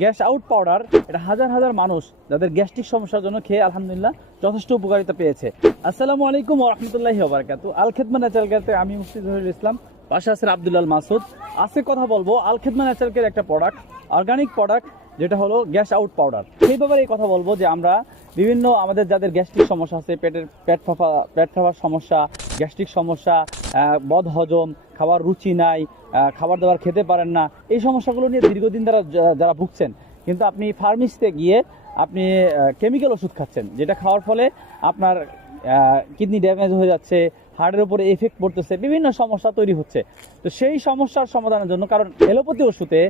Gas out powder, এটা হাজার হাজার মানুষ যাদের গ্যাস্ট্রিক সমস্যার জন্য খেয়ে আলহামদুলিল্লাহ যথেষ্ট উপকারিতা পেয়েছে। আসসালামু আলাইকুম ওয়া রাহমাতুল্লাহি ওয়া বারাকাতুহু। আল খেদমা ন্যাচারাল কেয়ার থেকে আমি মুফতি জহিরুল ইসলাম, পাশে আছেন আব্দুল্লাল মাসুদ। আজকে কথা বলবো আল খেদমা ন্যাচারাল কেয়ার একটা প্রোডাক্ট, অর্গানিক প্রোডাক্ট, যেটা হলো গ্যাস আউট পাউডার। সেই ব্যাপারে কথা বলবো যে আমরা বিভিন্ন আমাদের যাদের গ্যাস্ট্রিক সমস্যা আছে, পেট ফাঁপার সমস্যা, গ্যাস্ট্রিক সমস্যা, বদ হজম, খাবার রুচি নাই, খাবার দাবার খেতে পারেন না, এই সমস্যাগুলো নিয়ে দীর্ঘদিন যারা ভুগছেন, কিন্তু আপনি ফার্মেসিতে গিয়ে আপনি কেমিক্যাল ওষুধ খাচ্ছেন, যেটা খাওয়ার ফলে আপনার কিডনি ড্যামেজ হয়ে যাচ্ছে, হার্টের উপরে এফেক্ট পড়তেছে, বিভিন্ন সমস্যা তৈরি হচ্ছে। তো সেই সমস্যার সমাধানের জন্য, কারণ এলোপ্যাথি ওষুধে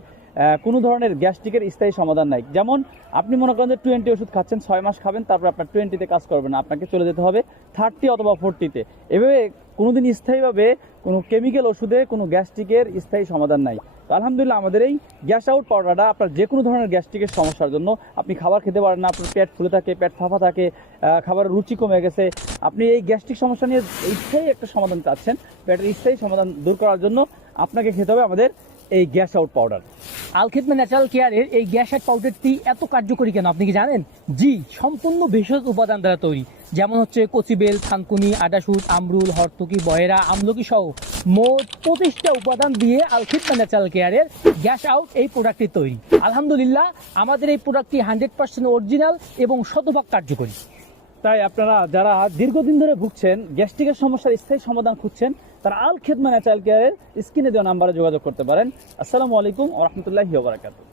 কোনো ধরনের গ্যাস্ট্রিকের স্থায়ী সমাধান নাই। যেমন আপনি মনে করেন যে 20 ওষুধ খাচ্ছেন, 6 মাস খাবেন, তারপর আপনার 20তে কাজ করবে না, আপনাকে চলে যেতে হবে 30 অথবা 40তে। এভাবে কোনোদিন স্থায়ীভাবে কোনো কেমিক্যাল ওষুধে কোনো গ্যাস্ট্রিকের স্থায়ী সমাধান নাই। তো আলহামদুলিল্লাহ আমাদের এই গ্যাস আউট পাউডারটা আপনার যে কোনো ধরনের গ্যাস্ট্রিকের সমস্যার জন্য, আপনি খাবার খেতে পারেন না, আপনার পেট ফুলে থাকে, পেট ফাঁপা থাকে, খাবারের রুচি কমে গেছে, আপনি এই গ্যাস্ট্রিক সমস্যা নিয়ে স্থায়ী একটা সমাধান চাচ্ছেন, পেটের স্থায়ী সমাধান দূর করার জন্য আপনাকে খেতে হবে আমাদের এই গ্যাস আউট পাউডার। আল খেদমা ন্যাচারাল কেয়ারের এই গ্যাস আউট পাউডারটি এত কার্যকরী কেন আপনি কি জানেন? জি, সম্পূর্ণ ভেষজ উপাদান দ্বারা তৈরি, যেমন হচ্ছে কচিবেল, থানকুনি, আদাসুদ, আমরুল, হরতকি, বয়রা, আমলকি সহ মোট 25টা উপাদান দিয়ে আল খেদমা ন্যাচারাল কেয়ারের গ্যাস আউট এই প্রোডাক্টটি তৈরি। আলহামদুলিল্লাহ আমাদের এই প্রোডাক্টটি 100% অরিজিনাল এবং শতভাগ কার্যকরী। তাই আপনারা যারা দীর্ঘদিন ধরে ভুগছেন, গ্যাস্ট্রিকের সমস্যার স্থায়ী সমাধান খুঁজছেন, তারা আল খেদমা ন্যাচারাল কেয়ারের স্ক্রিনে দেওয়া নাম্বারে যোগাযোগ করতে পারেন। আসসালামু আলাইকুম ওয়া রাহমাতুল্লাহি ওয়া বারাকাতুহু।